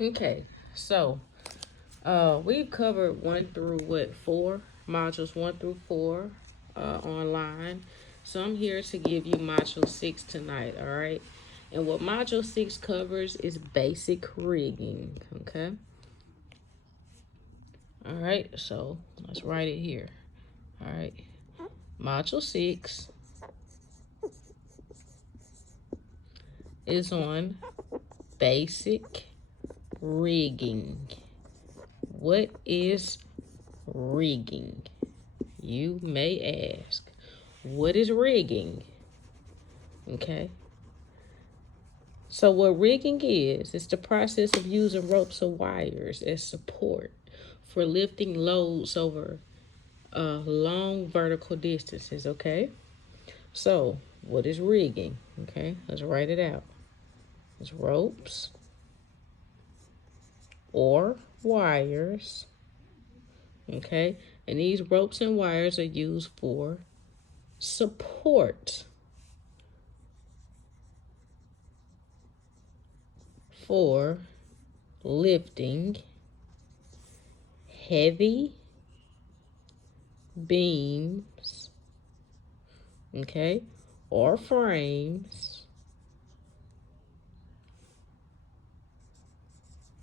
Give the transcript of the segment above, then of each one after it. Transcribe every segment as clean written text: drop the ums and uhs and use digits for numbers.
Okay, so we've covered 4 modules, 1 through 4 online. So I'm here to give you module 6 tonight. All right, and what module 6 covers is basic rigging. Okay, all right, so let's write it here. All right, module 6 is on basic rigging. What is rigging? You may ask. What is rigging? Okay. So what rigging is, it's the process of using ropes or wires as support for lifting loads over long vertical distances. Okay. So what is rigging? Okay. Let's write it out. It's ropes or wires. Okay. And these ropes and wires are used for support for lifting heavy beams, okay, or frames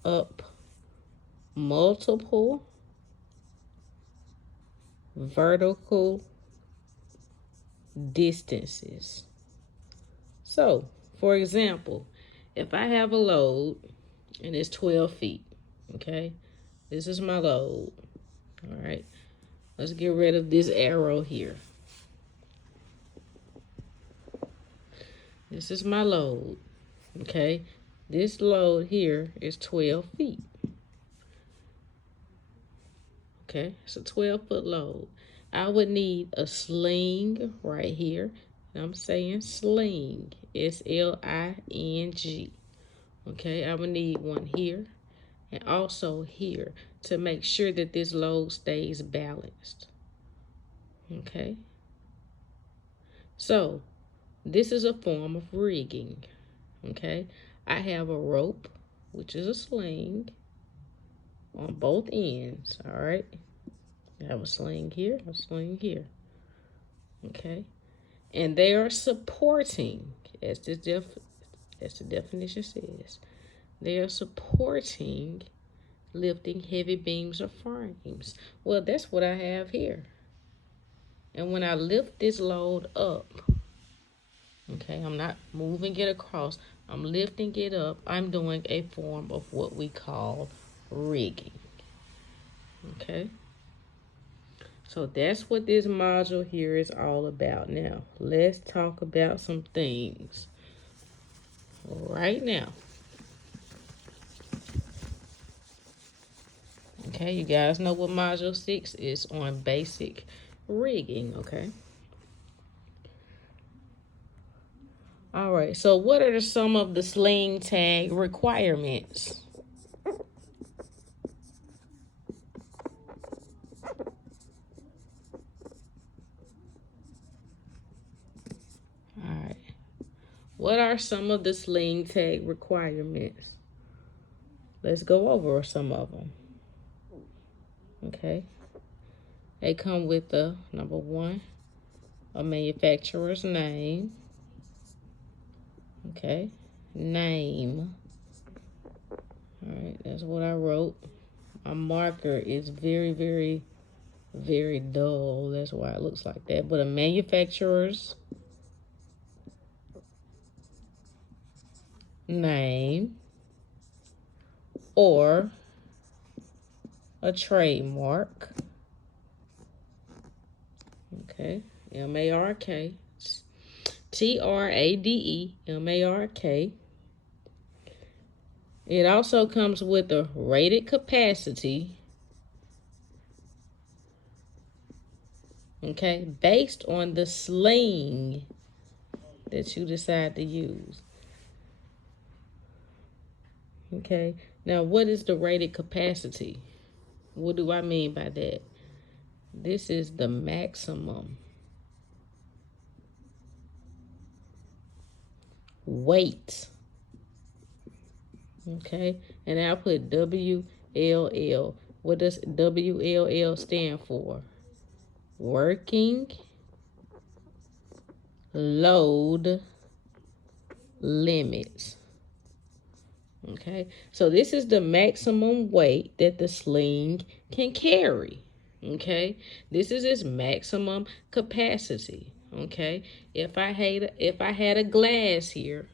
up multiple vertical distances. So, for example, if I have a load and it's 12 feet, okay, this is my load, all right, let's get rid of this arrow here. This is my load, okay, this load here is 12 feet. Okay, it's a 12-foot load. I would need a sling right here. I'm saying sling, S-L-I-N-G. Okay, I would need one here and also here to make sure that this load stays balanced. Okay, so this is a form of rigging. Okay, I have a rope, which is a sling, on both ends. All right, I have a sling here, a sling here. Okay, and they are supporting, as the definition says, they are supporting lifting heavy beams or frames. Well, that's what I have here. And when I lift this load up, okay, I'm not moving it across, I'm lifting it up, I'm doing a form of what we call rigging. Okay, so that's what this module here is all about. Now, let's talk about some things right now. Okay, you guys know what module 6 is on basic rigging, okay? All right, so what are some of the sling tag requirements? All right, what are some of the sling tag requirements? Let's go over some of them, okay? They come with the number 1, a manufacturer's name, okay? Name. All right, that's what I wrote. My marker is very dull. That's why it looks like that. But a manufacturer's name or a trademark. Okay. M-A-R-K. T-R-A-D-E-M-A-R-K. It also comes with a rated capacity. Okay. Based on the sling that you decide to use. Okay. Now, what is the rated capacity? What do I mean by that? This is the maximum weight Okay, and I'll put WLL. What does WLL stand for? Working load limits. Okay, so this is the maximum weight that the sling can carry. Okay, this is its maximum capacity. Okay, if I had a glass here,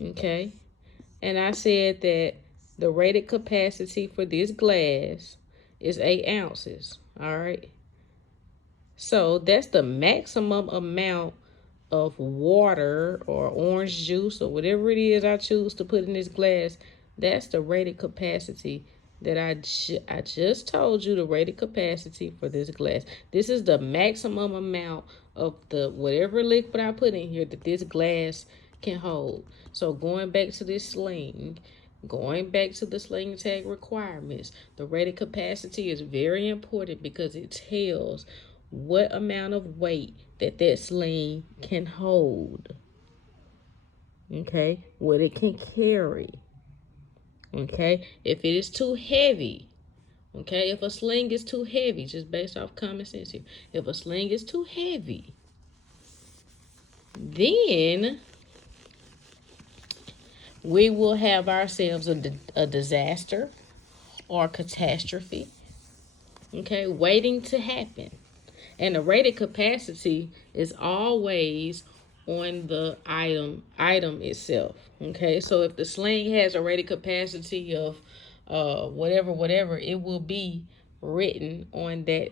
okay, and I said that the rated capacity for this glass is 8 ounces. All right, so that's the maximum amount of water or orange juice or whatever it is I choose to put in this glass. That's the rated capacity that I just told you, the rated capacity for this glass. This is the maximum amount of the whatever liquid I put in here that this glass can hold. So going back to this sling, going back to the sling tag requirements, the rated capacity is very important because it tells what amount of weight that sling can hold. Okay, what it can carry. Okay, if it is too heavy, okay, if a sling is too heavy, just based off common sense here, if a sling is too heavy, then we will have ourselves a disaster or catastrophe, okay, waiting to happen. And the rated capacity is always on the item itself. Okay, so if the sling has a rated capacity of whatever, it will be written on that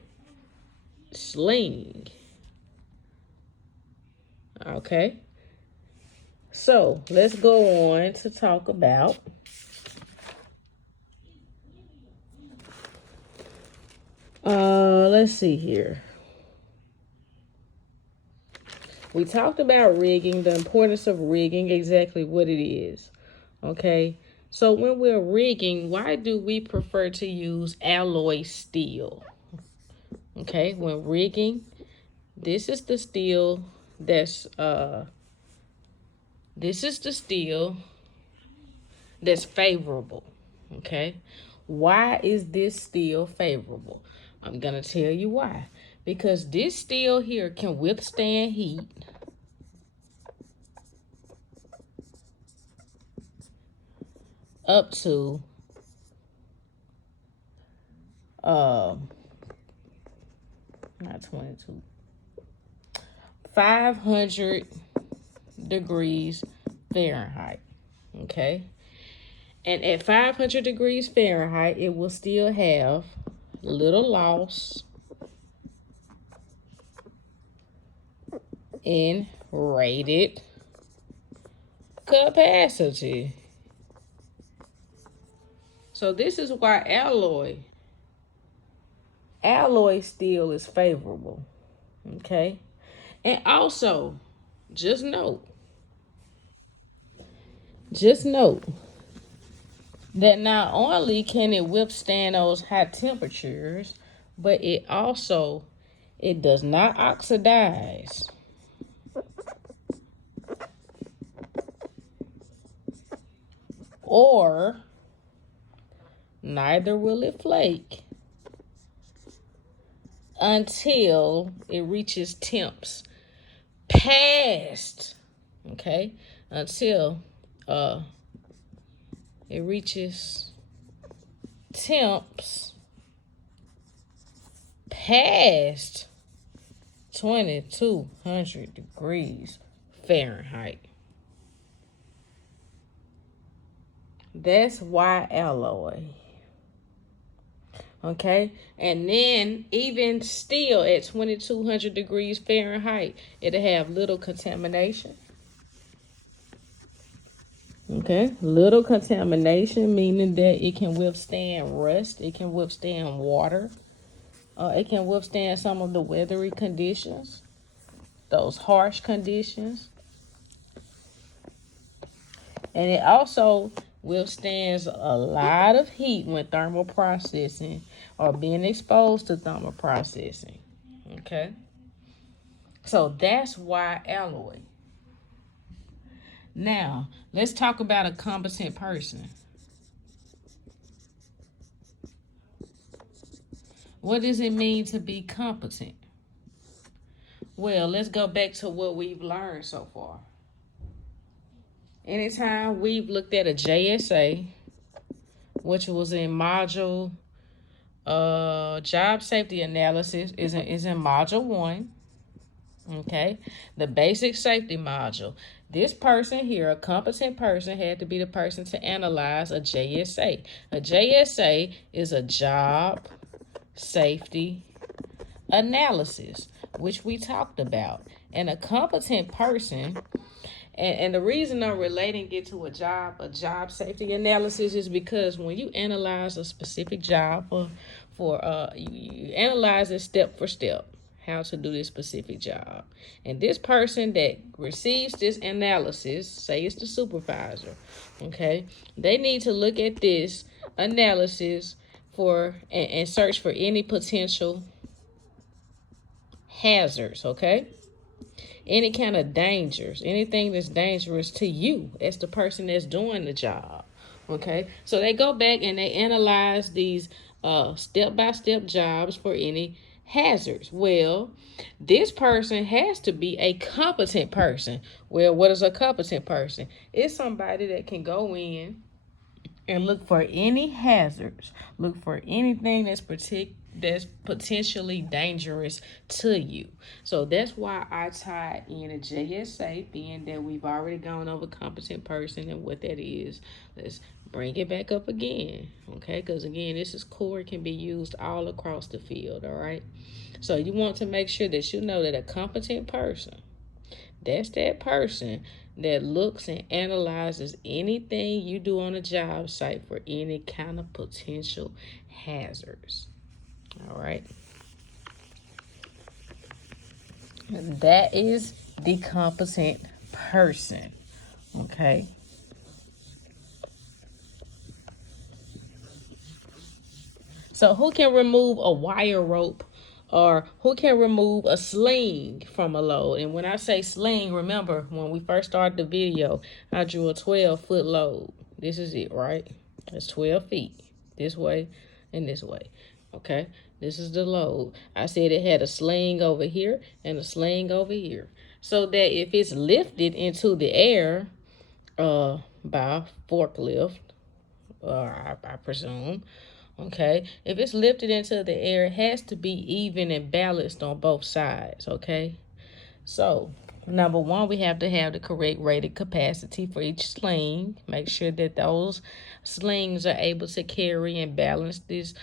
sling. Okay, so let's go on to talk about let's see here. We talked about rigging, the importance of rigging, exactly what it is. Okay, so when we're rigging, why do we prefer to use alloy steel? Okay, when rigging, this is the steel this is the steel that's favorable. Okay, why is this steel favorable? I'm gonna tell you why. Because this steel here can withstand heat up to not 22, 500 degrees Fahrenheit. Okay, and at 500 degrees Fahrenheit, it will still have little loss in rated capacity. So this is why alloy steel is favorable. Okay, and also just note that not only can it withstand those high temperatures, but it does not oxidize. Or neither will it flake until it reaches temps past, okay, until it reaches temps past 2200 degrees Fahrenheit. That's why alloy. Okay, and then even still at 2200 degrees Fahrenheit, it'll have little contamination. Okay, little contamination, meaning that it can withstand rust, it can withstand water, it can withstand some of the weathery conditions, those harsh conditions. And it also withstands a lot of heat when thermal processing or being exposed to thermal processing. Okay, so that's why alloy. Now, let's talk about a competent person. What does it mean to be competent? Well, let's go back to what we've learned so far. Anytime we've looked at a JSA, which was in module job safety analysis is in module 1. Okay, the basic safety module. This person here, a competent person, had to be the person to analyze a JSA. A JSA is a job safety analysis, which we talked about. And a competent person, and the reason I'm relating it to a job safety analysis is because when you analyze a specific job you analyze it step for step how to do this specific job. And this person that receives this analysis, say it's the supervisor, okay, they need to look at this analysis for and search for any potential hazards, okay? Any kind of dangers, anything that's dangerous to you as the person that's doing the job. Okay, so they go back and they analyze these step-by-step jobs for any hazards. Well, this person has to be a competent person. Well, what is a competent person? It's somebody that can go in and look for any hazards, look for anything that's potentially dangerous to you. So that's why I tied in a JSA, being that we've already gone over competent person and what that is. Let's bring it back up again, okay? Because again, this is core, it can be used all across the field, all right? So you want to make sure that you know that a competent person, that's that person that looks and analyzes anything you do on a job site for any kind of potential hazards. All right. That is the competent person. Okay. So who can remove a wire rope or who can remove a sling from a load? And when I say sling, remember when we first started the video, I drew a 12-foot load. This is it, right? It's 12 feet this way and this way. Okay, this is the load. I said it had a sling over here and a sling over here. So that if it's lifted into the air by a forklift, or I presume, okay, if it's lifted into the air, it has to be even and balanced on both sides, okay? So, number one, we have to have the correct rated capacity for each sling. Make sure that those slings are able to carry and balance this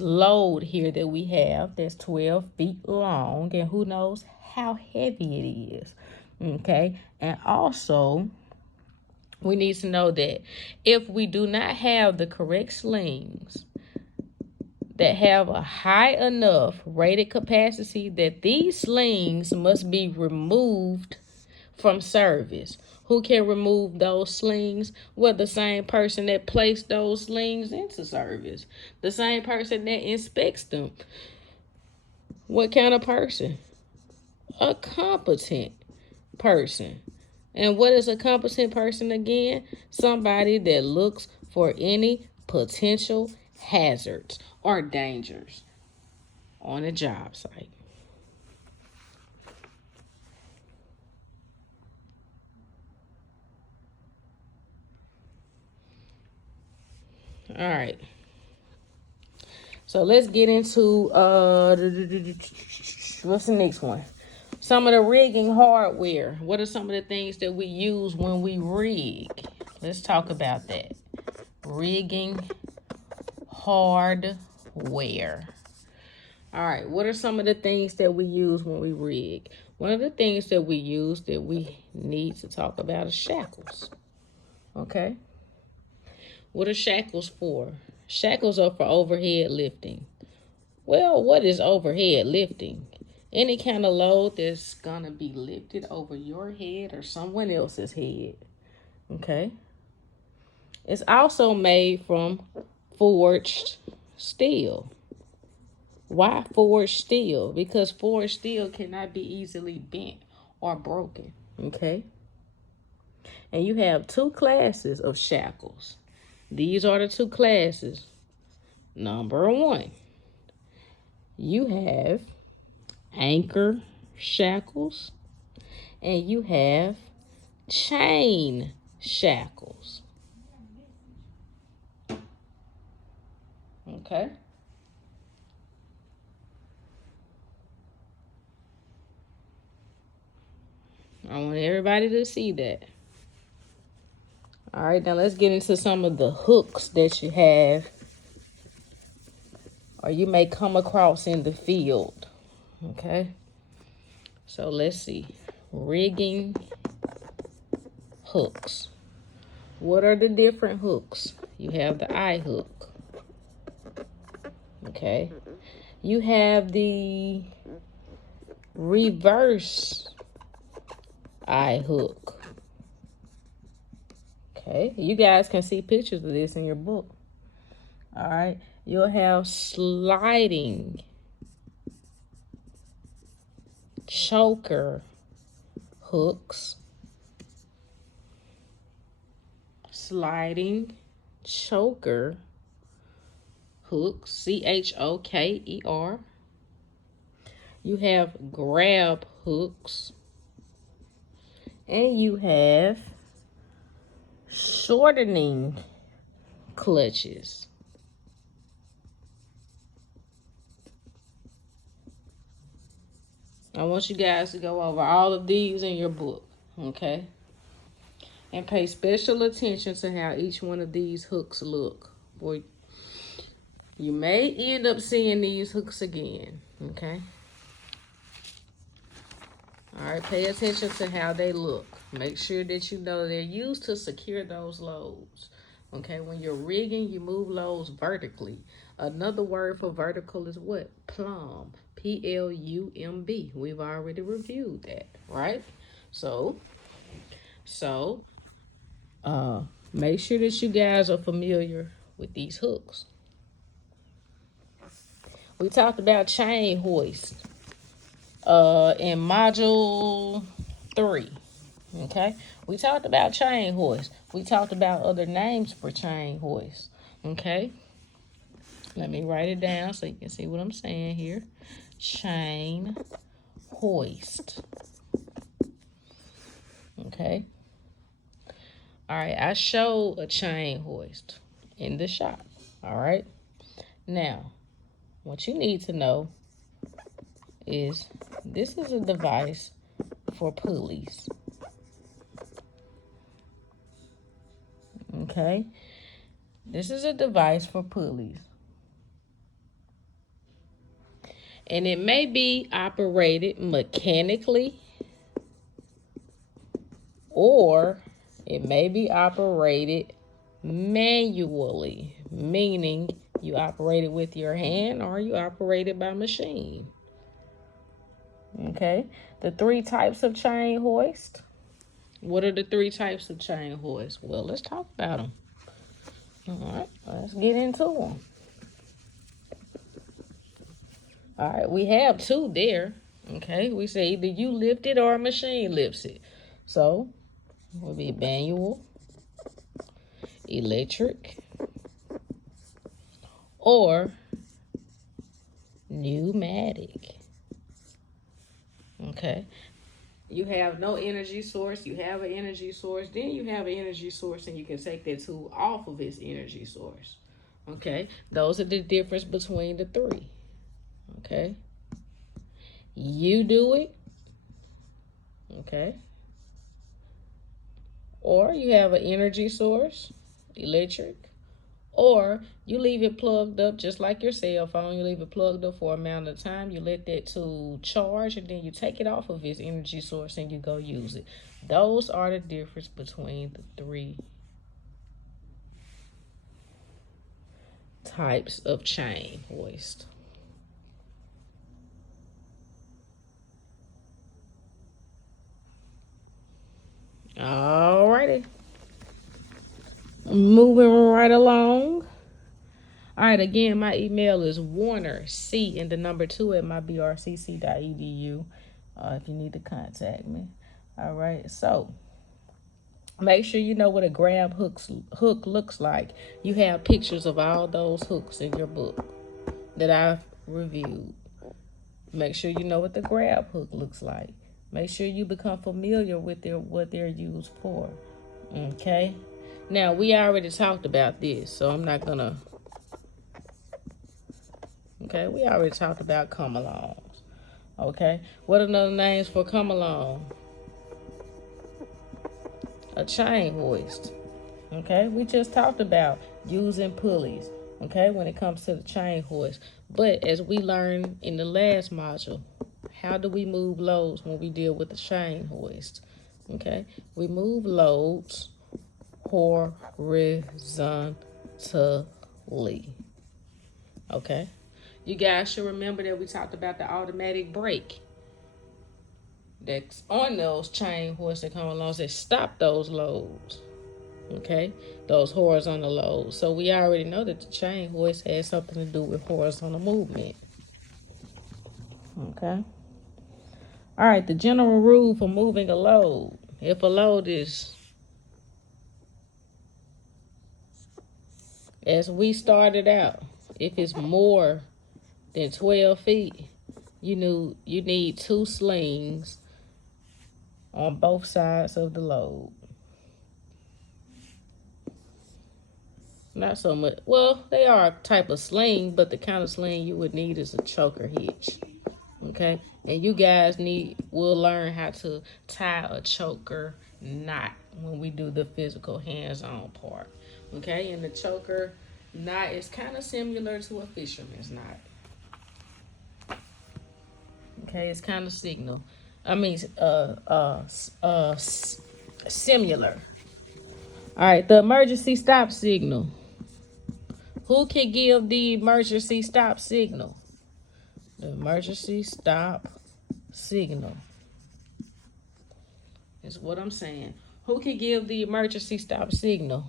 load here that we have that's 12 feet long, and who knows how heavy it is, okay? And also, we need to know that if we do not have the correct slings that have a high enough rated capacity, that these slings must be removed from service. Who can remove those slings? Well, the same person that placed those slings into service, the same person that inspects them. What kind of person? A competent person. And what is a competent person again? Somebody that looks for any potential hazards or dangers on a job site. All right. So let's get into what's the next one? Some of the rigging hardware. What are some of the things that we use when we rig? Let's talk about that. Rigging hardware. All right, what are some of the things that we use when we rig? One of the things that we use that we need to talk about is shackles. Okay? What are shackles for? Shackles are for overhead lifting. Well, what is overhead lifting? Any kind of load that's gonna be lifted over your head or someone else's head. Okay? It's also made from forged steel. Why forged steel? Because forged steel cannot be easily bent or broken. Okay? And you have two classes of shackles. These are the two classes. Number one, you have anchor shackles and you have chain shackles. Okay? I want everybody to see that. All right, now let's get into some of the hooks that you have or you may come across in the field. Okay? So let's see. Rigging hooks. What are the different hooks? You have the eye hook. Okay? You have the reverse eye hook. Okay? You guys can see pictures of this in your book. All right? You'll have sliding choker hooks. Sliding choker hooks, C-H-O-K-E-R. You have grab hooks. And you have shortening clutches. I want you guys to go over all of these in your book, okay? And pay special attention to how each one of these hooks look. Boy, you may end up seeing these hooks again, okay? All right, pay attention to how they look. Make sure that you know they're used to secure those loads. Okay, when you're rigging, you move loads vertically. Another word for vertical is what? Plumb. P-L-U-M-B. We've already reviewed that, right? So, make sure that you guys are familiar with these hooks. We talked about chain hoist in module 3. Okay, we talked about chain hoist. We talked about other names for chain hoist. Okay, let me write it down so you can see what I'm saying here. Chain hoist. Okay. All right, I showed a chain hoist in the shop. All right. Now, what you need to know is this is a device for pulleys. Okay. This is a device for pulleys. And it may be operated mechanically or it may be operated manually, meaning you operate it with your hand or you operate it by machine. Okay, the 3 types of chain hoist. What are the 3 types of chain hoist? Well, let's talk about them. All right, let's get into them. All right, we have 2 there. Okay, we say either you lift it or a machine lifts it. So, it will be manual, electric, or pneumatic. Okay, you have no energy source, you have an energy source, then you have an energy source and you can take that tool off of its energy source. Okay, those are the difference between the 3. Okay, you do it. Okay, or you have an energy source, electric, or you leave it plugged up just like your cell phone. You leave it plugged up for a amount of time. You let that tool charge and then you take it off of its energy source and you go use it. Those are the difference between the 3 types of chain hoist. Alrighty. Moving right along. All right, again, my email is warnerc and the number 2 at mybrcc.edu if you need to contact me. All right, so Make sure you know what a grab hook looks like. You have pictures of all those hooks in your book that I've reviewed. Make sure you know what the grab hook looks like. Make sure you become familiar with what they're used for. Okay? Now, we already talked about this, so I'm not gonna... Okay, we already talked about come-alongs. Okay? What are another names for come-along? A chain hoist. Okay, we just talked about using pulleys, okay, when it comes to the chain hoist. But as we learned in the last module, how do we move loads when we deal with the chain hoist? Okay, we move loads horizontally. Okay, you guys should remember that we talked about the automatic brake that's on those chain hoists that come along that stop those loads. Okay, those horizontal loads. So we already know that the chain hoist has something to do with horizontal movement. Okay. All right, the general rule for moving a load. If a load is, as we started out, if it's more than 12 feet, you need 2 slings on both sides of the load. Not so much. Well, they are a type of sling, but the kind of sling you would need is a choker hitch. Okay, and you guys will learn how to tie a choker knot when we do the physical hands-on part. Okay, and the choker knot is kind of similar to a fisherman's knot. Okay, it's kind of similar. All right, the emergency stop signal. Who can give the emergency stop signal? The emergency stop signal is what I'm saying. Who can give the emergency stop signal?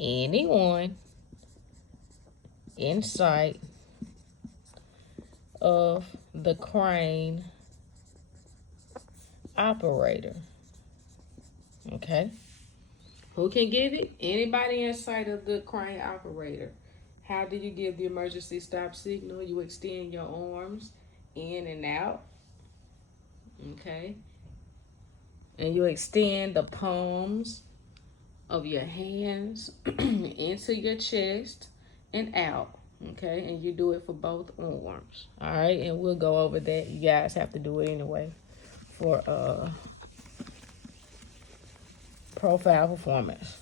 Anyone in sight of the crane operator. Okay. Who can give it? Anybody in sight of the crane operator. How do you give the emergency stop signal? You extend your arms in and out. Okay. And you extend the palms of your hands into your chest and out. Okay, and you do it for both arms. All right, and we'll go over that. You guys have to do it anyway for profile performance.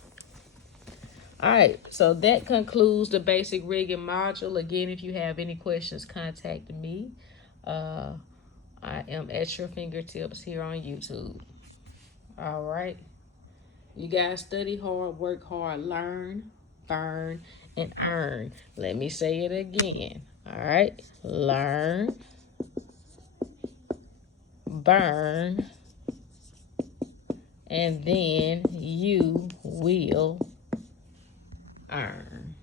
All right, so that concludes the basic rigging module. Again, if you have any questions, contact me. I am at your fingertips here on YouTube. All right. You guys study hard, work hard, learn, burn, and earn. Let me say it again. All right. Learn, burn, and then you will earn.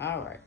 All right.